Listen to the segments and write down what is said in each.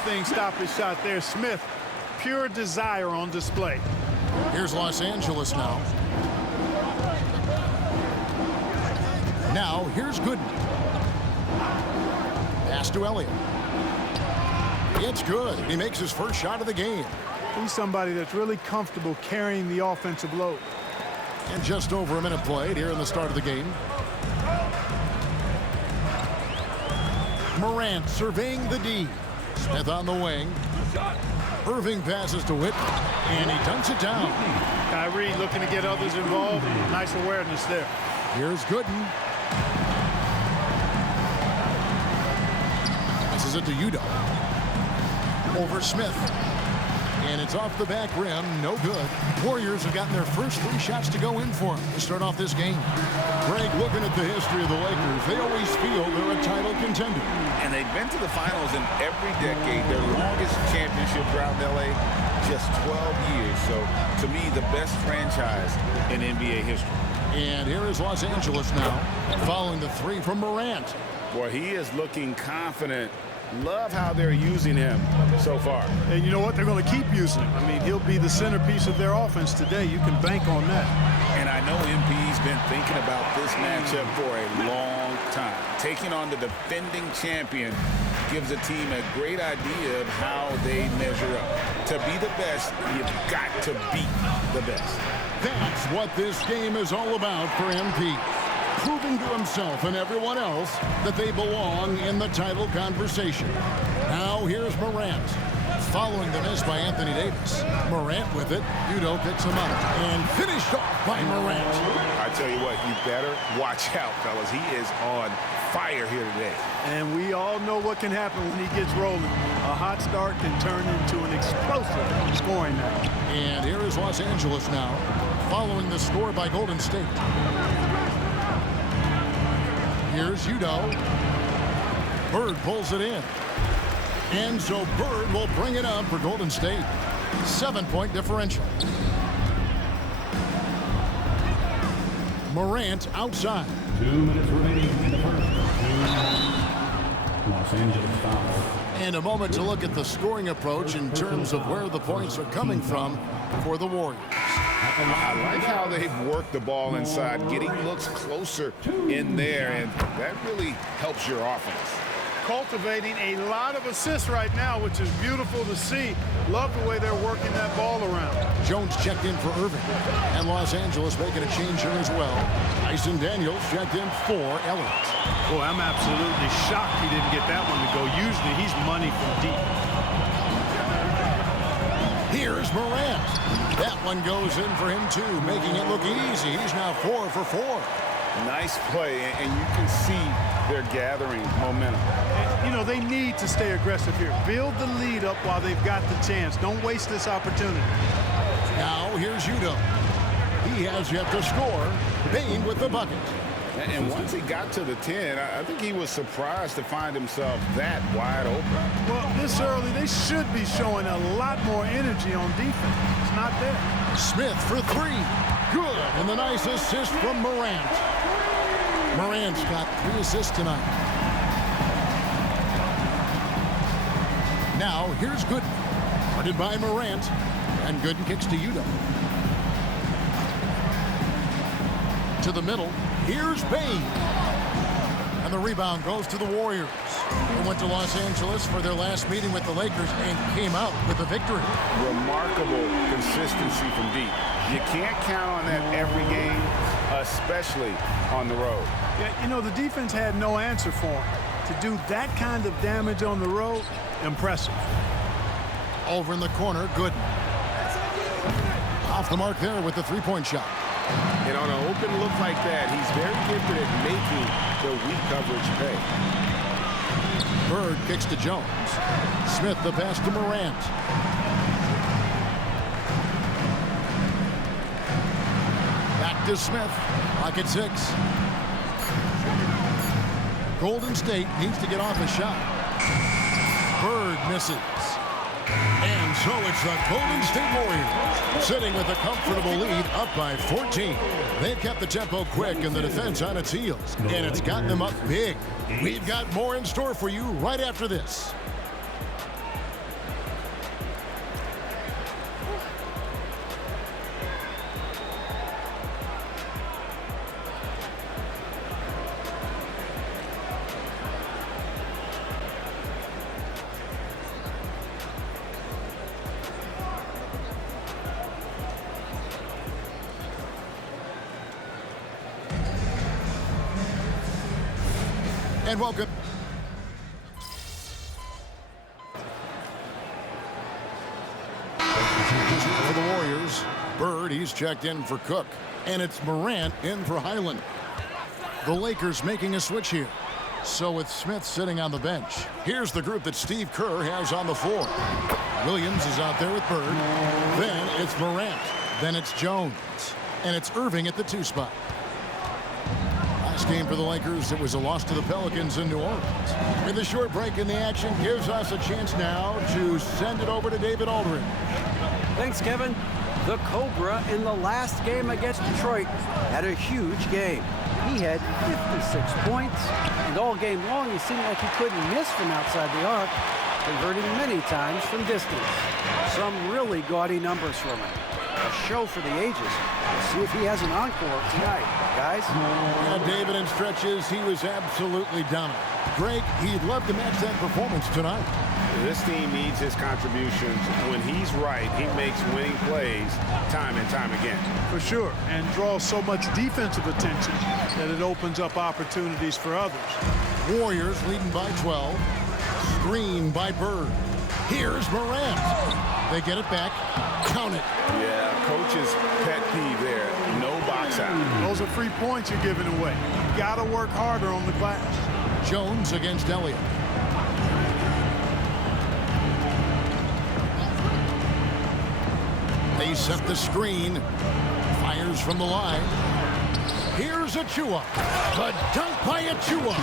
anything stop his shot there. Smith, pure desire on display. Here's Los Angeles now. Now, here's Gooden. Pass to Elliott. It's good. He makes his first shot of the game. He's somebody that's really comfortable carrying the offensive load. And just over a minute played here in the start of the game. Morant surveying the D. Smith on the wing. Irving passes to Whit, and he dunks it down. Kyrie looking to get others involved. Nice awareness there. Here's Gooden. Passes it to Udo. Over Smith. And it's off the back rim. No good. Warriors have gotten their first 3 shots to go in for them to start off this game. Greg, looking at the history of the Lakers, they always feel they're a title contender. And they've been to the finals in every decade. Their longest championship drought in L.A., just 12 years. So, to me, the best franchise in NBA history. And here is Los Angeles now, following the 3 from Morant. Boy, he is looking confident. Love how they're using him so far. And you know what? They're going to keep using him. I mean, he'll be the centerpiece of their offense today. You can bank on that. And I know MP's been thinking about this matchup for a long time. Taking on the defending champion gives a team a great idea of how they measure up. To be the best, you've got to beat the best. That's what this game is all about for MP. Proving to himself and everyone else that they belong in the title conversation. Now here's Morant. Following the miss by Anthony Davis. Morant with it. Udo picks him up. And finished off by Morant. I tell you what, you better watch out, fellas. He is on fire here today. And we all know what can happen when he gets rolling. A hot start can turn into an explosive scoring night. And here is Los Angeles now, following the score by Golden State. Here's Udo. Bird pulls it in. And so Bird will bring it up for Golden State. 7-point differential. Morant outside. 2 minutes remaining in the first. Los Angeles foul. And a moment to look at the scoring approach in terms of where the points are coming from for the Warriors. I like how they've worked the ball inside, getting looks closer in there, and that really helps your offense. Cultivating a lot of assists right now, which is beautiful to see. Love the way they're working that ball around. Jones checked in for Irving, and Los Angeles making a change here as well. Tyson Daniels checked in for Elliott. Boy, I'm absolutely shocked he didn't get that one to go. Usually he's money from deep. Here's Morant. That one goes in for him too, making it look easy. He's now 4 for 4. Nice play, and you can see they're gathering momentum. And, you know, they need to stay aggressive here. Build the lead up while they've got the chance. Don't waste this opportunity. Now here's Udo. He has yet to score. Bain with the bucket. And once he got to the 10, I think he was surprised to find himself that wide open. Well, this early, they should be showing a lot more energy on defense. It's not there. Smith for 3. Good. And the nice assist from Morant. Morant's got 3 assists tonight. Now, here's Gooden. Guarded by Morant. And Gooden kicks to Udo. To the middle. Here's Bain. And the rebound goes to the Warriors. They went to Los Angeles for their last meeting with the Lakers and came out with a victory. Remarkable consistency from deep. You can't count on that every game, especially on the road. Yeah, you know, the defense had no answer for him. To do that kind of damage on the road, impressive. Over in the corner, Gooden. Off the mark there with the 3-point shot. And on an open look like that, he's very gifted at making the weak coverage pay. Bird kicks to Jones. Smith the pass to Morant. Back to Smith. Lock at 6. Golden State needs to get off a shot. Bird misses. And so it's the Golden State Warriors sitting with a comfortable lead up by 14. They've kept the tempo quick and the defense on its heels, and it's gotten them up big. We've got more in store for you right after this. And welcome. For the Warriors, Bird, he's checked in for Cook. And it's Morant in for Highland. The Lakers making a switch here. So with Smith sitting on the bench, here's the group that Steve Kerr has on the floor. Williams is out there with Bird. Then it's Morant. Then it's Jones. And it's Irving at the 2 spot. Last game for the Lakers, it was a loss to the Pelicans in New Orleans. And the short break in the action gives us a chance now to send it over to David Aldridge. Thanks, Kevin. The Cobra in the last game against Detroit had a huge game. He had 56 points, and all game long he seemed like he couldn't miss from outside the arc, converting many times from distance. Some really gaudy numbers from him. A show for the ages. Let's see if he has an encore tonight, guys. Yeah, David, in stretches, he was absolutely dominant. Greg, he'd love to match that performance tonight. This team needs his contributions. When he's right, he makes winning plays time and time again. For sure, and draws so much defensive attention that it opens up opportunities for others. Warriors leading by 12. Screen by Bird. Here's Morant. They get it back. Count it. Yeah, coach's pet peeve there. No box out. Those are free points you're giving away. You got to work harder on the glass. Jones against Elliott. They set the screen. Fires from the line. Here's Achua. The dunk by Achua.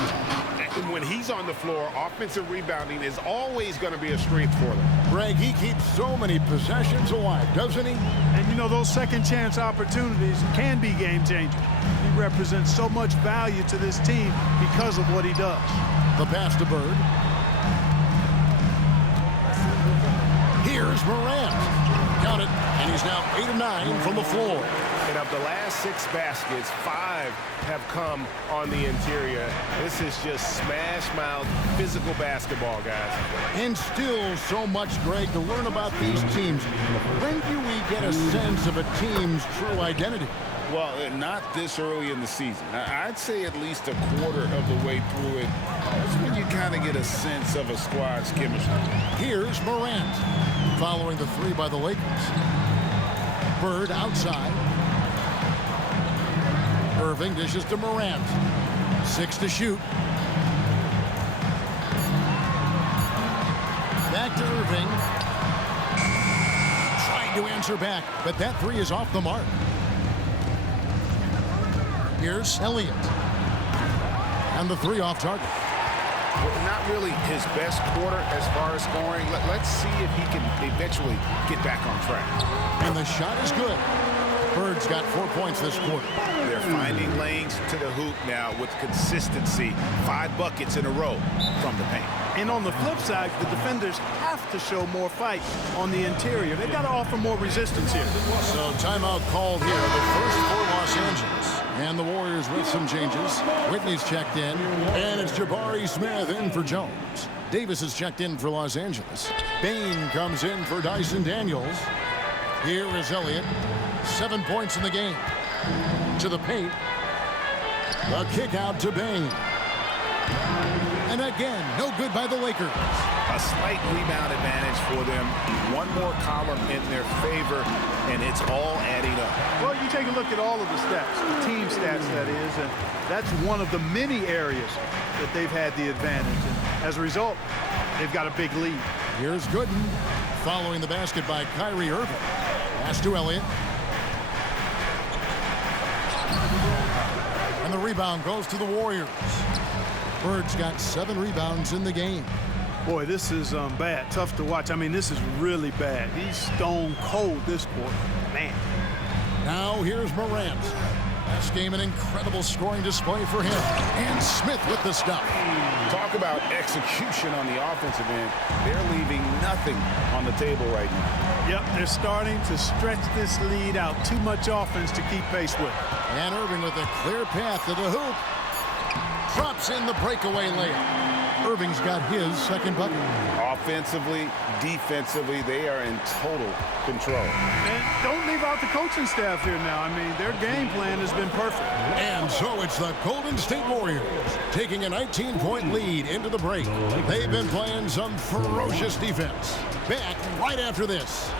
And when he's on the floor, offensive rebounding is always going to be a strength for them. Greg, he keeps so many possessions alive, doesn't he? And you know, those second chance opportunities can be game changing. He represents so much value to this team because of what he does. The pass to Bird. Here's Morant. Got it. And he's now 8 of 9 from the floor. And of the last 6 baskets, 5 have come on the interior. This is just smash mouth physical basketball, guys. And still so much, Greg, to learn about these teams. When do we get a sense of a team's true identity? Well, not this early in the season. I'd say at least a quarter of the way through it. That's when you kind of get a sense of a squad's chemistry. Here's Morant, following the 3 by the Lakers. Bird outside. Irving dishes to Morant. 6 to shoot. Back to Irving. Tried to answer back, but that 3 is off the mark. Here's Elliott. And the 3 off target. Well, not really his best quarter as far as scoring. Let's see if he can eventually get back on track. And the shot is good. Bird's got 4 points this quarter. They're finding lanes to the hoop now with consistency. 5 buckets in a row from the paint. And on the flip side, the defenders have to show more fight on the interior. They've got to offer more resistance here. So timeout called here. The first for Los Angeles. And the Warriors with some changes. Whitney's checked in. And it's Jabari Smith in for Jones. Davis is checked in for Los Angeles. Bain comes in for Dyson Daniels. Here is Elliott. 7 points in the game. To the paint. A kick out to Bain. And again, no good by the Lakers. A slight rebound advantage for them. One more column in their favor, and it's all adding up. Well, you take a look at all of the stats, the team stats, that is, and that's one of the many areas that they've had the advantage. And as a result, they've got a big lead. Here's Gooden following the basket by Kyrie Irving. Pass to Elliott. And the rebound goes to the Warriors. Bird's got 7 rebounds in the game. Boy, this is bad. Tough to watch. I mean, this is really bad. He's stone cold this quarter. Man. Now here's Morant. Last game, an incredible scoring display for him. And Smith with the stop. Talk about execution on the offensive end. They're leaving nothing on the table right now. Yep, they're starting to stretch this lead out. Too much offense to keep pace with. And Irving with a clear path to the hoop. Drops in the breakaway layup. Irving's got his second bucket. Offensively, defensively, they are in total control. And don't leave out the coaching staff here now. I mean, their game plan has been perfect. And so it's the Golden State Warriors taking a 19-point lead into the break. They've been playing some ferocious defense. Back right after this.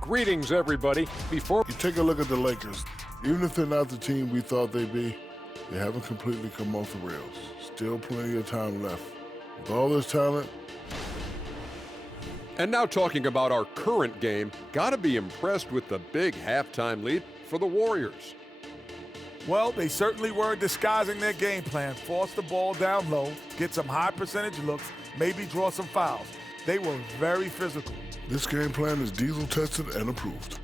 Greetings, everybody. Before You take a look at the Lakers. Even if they're not the team we thought they'd be, they haven't completely come off the rails. Still plenty of time left. With all this talent, And now talking about our current game, gotta be impressed with the big halftime lead for the Warriors. Well, they certainly weren't disguising their game plan. Force the ball down low, get some high percentage looks, maybe draw some fouls. They were very physical. this game plan is diesel tested and approved.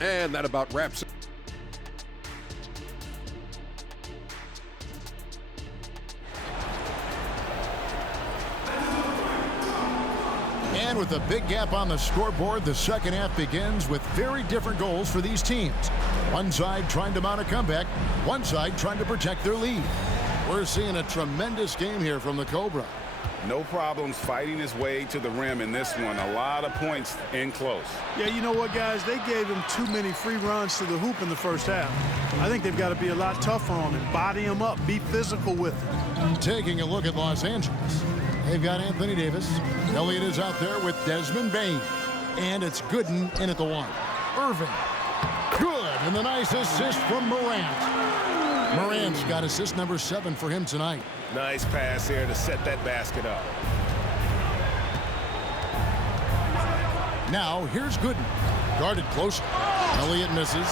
And that about wraps it. And with a big gap on the scoreboard, the second half begins with very different goals for these teams. One side trying to mount a comeback, one side trying to protect their lead. We're seeing a tremendous game here from the Cobra. No problems fighting his way to the rim in this one. A lot of points in close. Yeah, you know what, guys? They gave him too many free runs to the hoop in the first half. I think they've got to be a lot tougher on him. Body him up. Be physical with him. Taking a look at Los Angeles. They've got Anthony Davis. Elliott is out there with Desmond Bain. And it's Gooden in at the one. Irving. Good. And the nice assist from Morant. Morant's got assist number 7 for him tonight. Nice pass here to set that basket up. Now, here's Gooden. Guarded close. Elliott misses.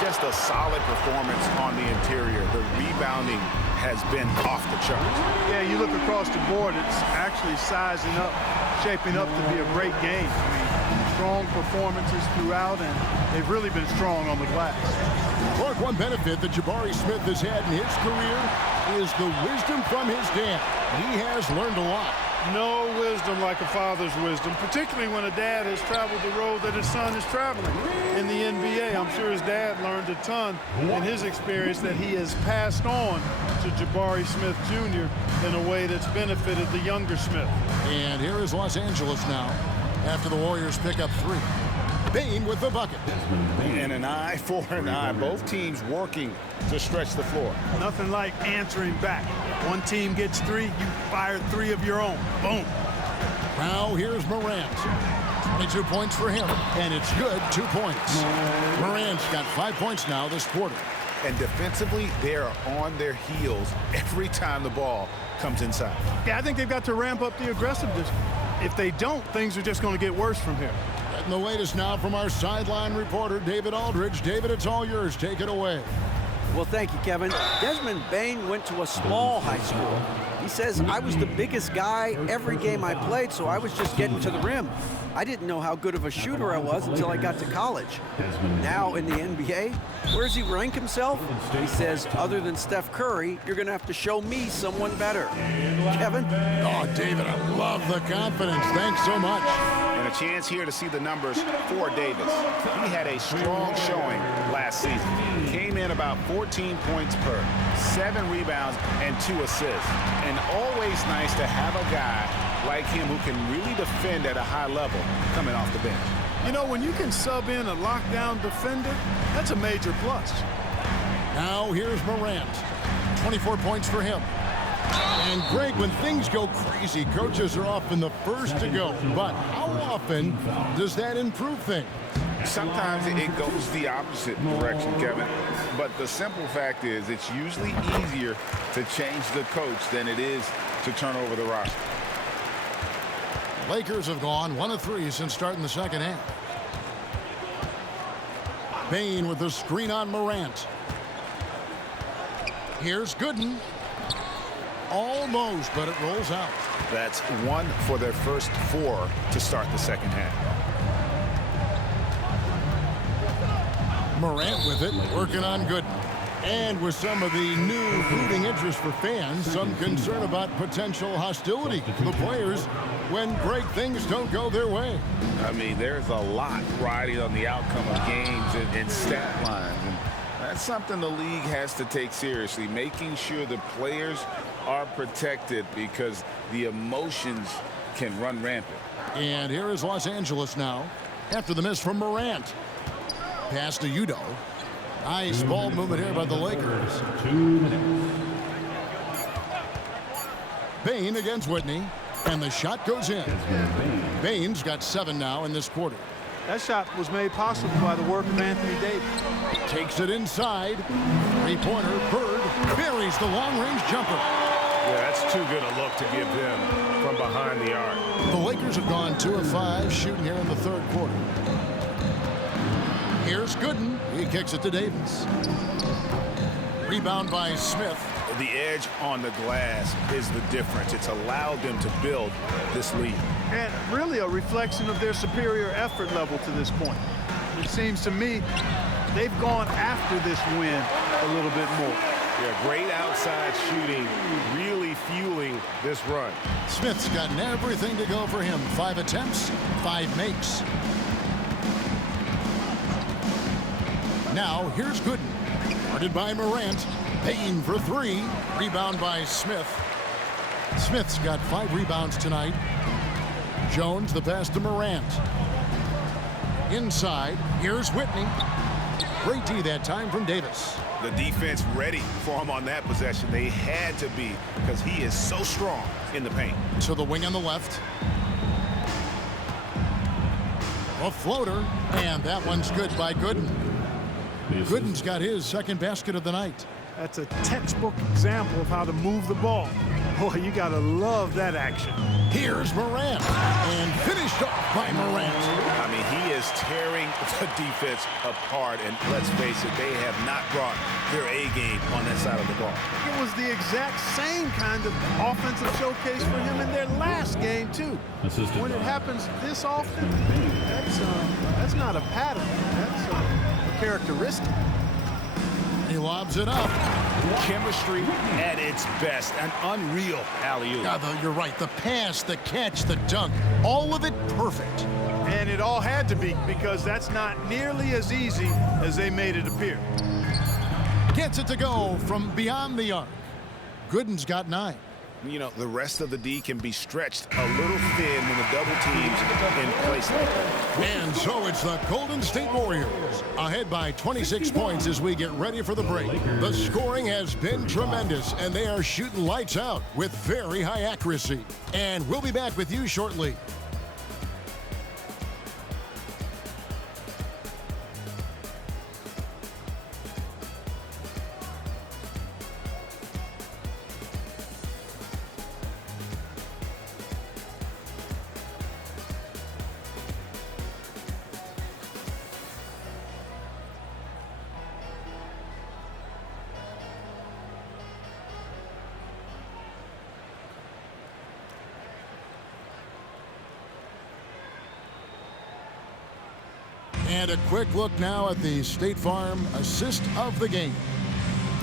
Just a solid performance on the interior. The rebounding has been off the charts. Yeah, you look across the board, it's actually sizing up, shaping up to be a great game. I mean, strong performances throughout, and they've really been strong on the glass. Clark, one benefit that Jabari Smith has had in his career is the wisdom from his dad. He has learned a lot. No wisdom like a father's wisdom, particularly when a dad has traveled the road that his son is traveling. In the NBA, I'm sure his dad learned a ton in his experience that he has passed on to Jabari Smith Jr. in a way that's benefited the younger Smith. And here is Los Angeles now after the Warriors pick up 3. Bain with the bucket. And an eye for an eye. Both teams working to stretch the floor. Nothing like answering back. One team gets 3, you fire 3 of your own. Boom. Now here's Morant. 22 points for him, and it's good, 2 points. Morant's got 5 points now this quarter. And defensively, they are on their heels every time the ball comes inside. Yeah, I think they've got to ramp up the aggressiveness. If they don't, things are just going to get worse from here. And the latest now from our sideline reporter, David Aldridge. David, it's all yours. Take it away. Well, thank you, Kevin. Desmond Bain went to a small high school. He says, I was the biggest guy every game I played, so I was just getting to the rim. I didn't know how good of a shooter I was until I got to college. Now in the NBA, where does he rank himself? He says, other than Steph Curry, you're going to have to show me someone better. Kevin? Oh, David, I love the confidence. Thanks so much. And a chance here to see the numbers for Davis. He had a strong showing last season. Came in about 14 points per, 7 rebounds, and 2 assists. And always nice to have a guy like him who can really defend at a high level coming off the bench. You know, when you can sub in a lockdown defender, that's a major plus. Now here's Morant. 24 points for him. And Greg, when things go crazy, coaches are often the first to go. But how often does that improve things? Sometimes it goes the opposite direction, Kevin. But the simple fact is it's usually easier to change the coach than it is to turn over the roster. Lakers have gone 1 of 3 since starting the second half. Bain with the screen on Morant. Here's Gooden. Almost, but it rolls out. That's 1 for their first 4 to start the second half. Morant with it, working on Gooden. And with some of the new rooting interest for fans, some concern about potential hostility to the players when great things don't go their way. I mean, there's a lot riding on the outcome of games and stat lines. And that's something the league has to take seriously, making sure the players are protected because the emotions can run rampant. And here is Los Angeles now after the miss from Morant. Pass to Udo. Nice ball movement here by the Lakers. 2 minutes. Bain against Whitney. And the shot goes in. Bain's got 7 now in this quarter. That shot was made possible by the work of Anthony Davis. Takes it inside. Three-pointer. Bird buries the long-range jumper. Yeah, that's too good a look to give him from behind the arc. The Lakers have gone 2 of 5 shooting here in the third quarter. Here's Gooden. He kicks it to Davis. Rebound by Smith. The edge on the glass is the difference. It's allowed them to build this lead. And really a reflection of their superior effort level to this point. It seems to me they've gone after this win a little bit more. Yeah, great outside shooting, really fueling this run. Smith's gotten everything to go for him. 5 attempts, 5 makes. Now, here's Gooden. Guarded by Morant. Payne for 3. Rebound by Smith. Smith's got 5 rebounds tonight. Jones, the pass to Morant. Inside, here's Whitney. Great D that time from Davis. The defense ready for him on that possession. They had to be because he is so strong in the paint. To the wing on the left. A floater, and that one's good by Gooden. Gooden's got his second basket of the night. That's a textbook example of how to move the ball. Boy, you got to love that action. Here's Morant, and finished off by Morant. I mean, he is tearing the defense apart, and let's face it, they have not brought their A game on that side of the ball. It was the exact same kind of offensive showcase for him in their last game, too. When it happens this often, that's not a pattern. That's a characteristic. He lobs it up. Chemistry at its best. An unreal alley-oop. Yeah, you're right. The pass, the catch, the dunk, all of it perfect. And it all had to be because that's not nearly as easy as they made it appear. Gets it to go from beyond the arc. Gooden's got 9. You know, the rest of the D can be stretched a little thin when the double team's in place like that. And so it's the Golden State Warriors ahead by 26 points as we get ready for the break. The scoring has been tremendous, and they are shooting lights out with very high accuracy. And we'll be back with you shortly. And a quick look now at the State Farm assist of the game.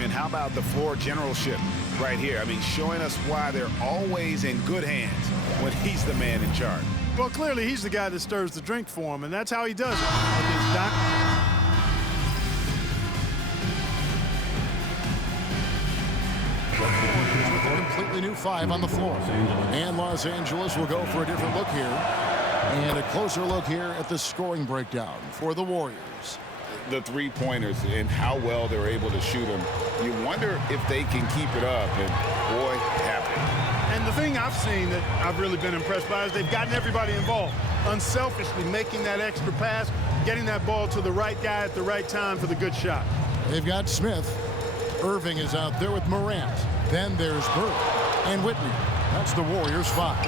And how about the floor generalship right here? I mean, showing us why they're always in good hands when he's the man in charge. Well, clearly he's the guy that stirs the drink for him, and that's how he does it. With a completely new 5 on the floor. And Los Angeles will go for a different look here. And a closer look here at the scoring breakdown for the Warriors. The three-pointers and how well they're able to shoot them. You wonder if they can keep it up, and boy, have they. And the thing I've seen that I've really been impressed by is they've gotten everybody involved. Unselfishly making that extra pass, getting that ball to the right guy at the right time for the good shot. They've got Smith. Irving is out there with Morant. Then there's Bird and Whitney. That's the Warriors' 5.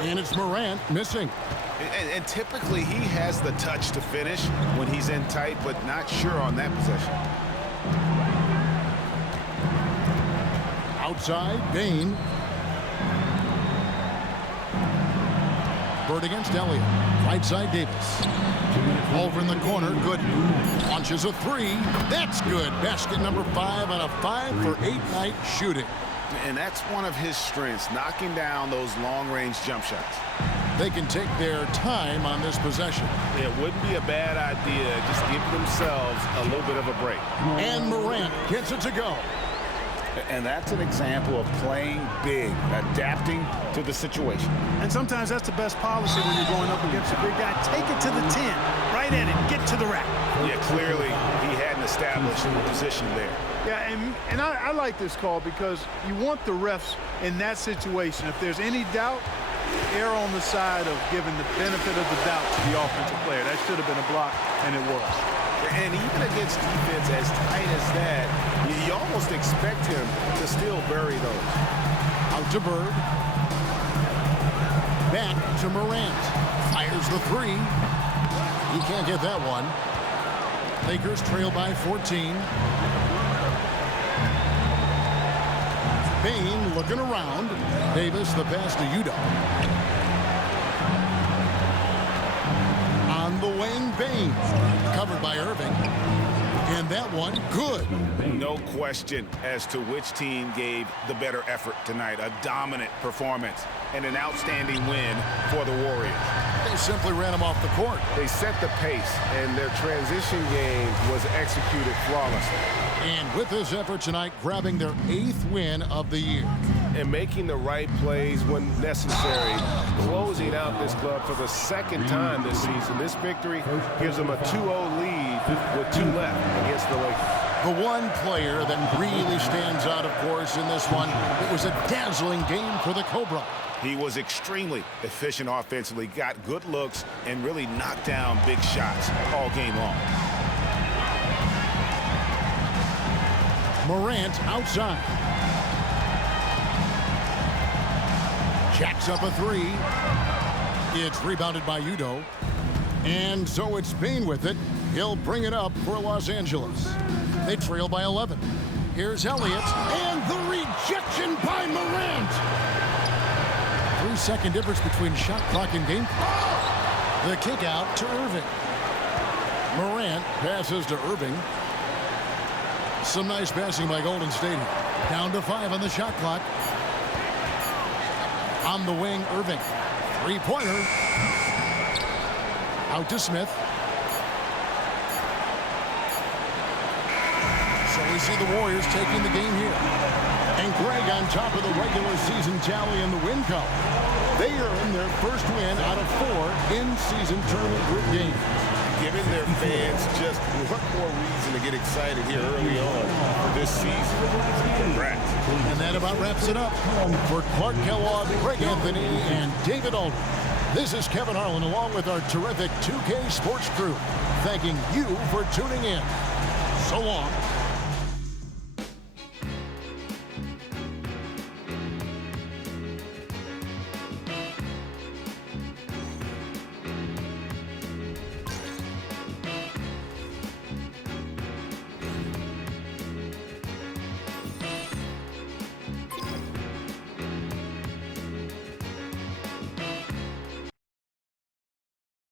And it's Morant missing. And typically he has the touch to finish when he's in tight, but not sure on that possession. Outside, Bain. Bird against Elliott. Right side, Davis. All over in the corner. Good. Launches a three. That's good. Basket number 5 on a 5-for-8 night shooting. And that's one of his strengths, knocking down those long-range jump shots. They can take their time on this possession. It wouldn't be a bad idea. Just give themselves a little bit of a break. And Morant gets it to go. And that's an example of playing big, adapting to the situation. And sometimes that's the best policy when you're going up against a big guy. Take it to the 10, right at it, get to the rack. Yeah, clearly he hadn't established a position there. Yeah, and I like this call because you want the refs in that situation. If there's any doubt, err on the side of giving the benefit of the doubt to the offensive player. That should have been a block, and it was. And even against defense as tight as that, you almost expect him to still bury those. Out to Bird. Back to Morant. Fires the three. He can't get that one. Lakers trail by 14. Bain looking around. Davis the pass to Udo. On the wing, Bain. Covered by Irving. And that one, good. No question as to which team gave the better effort tonight. A dominant performance and an outstanding win for the Warriors. They simply ran him off the court. They set the pace, and their transition game was executed flawlessly. And with this effort tonight, grabbing their 8th win of the year. And making the right plays when necessary, closing out this club for the 2nd time this season. This victory gives them a 2-0 lead with 2 left against the Lakers. The one player that really stands out, of course, in this one, it was a dazzling game for the Cobra. He was extremely efficient offensively, got good looks, and really knocked down big shots all game long. Morant outside. Jacks up a three. It's rebounded by Udo. And so it's Bain with it. He'll bring it up for Los Angeles. They trail by 11. Here's Elliott. And the rejection by Morant. 3-second difference between shot clock and game clock. The kick out to Irving. Morant passes to Irving. Some nice passing by Golden State. Down to 5 on the shot clock. On the wing, Irving. 3-pointer. Out to Smith. So we see the Warriors taking the game here. And Greg on top of the regular season tally in the win column. They earn their first win out of 4 in-season tournament group games. Giving their fans just one more reason to get excited here early on for this season. Congrats. And that about wraps it up. For Clark Kellogg, Greg Anthony, and David Aldridge, this is Kevin Harlan along with our terrific 2K Sports crew, thanking you for tuning in. So long.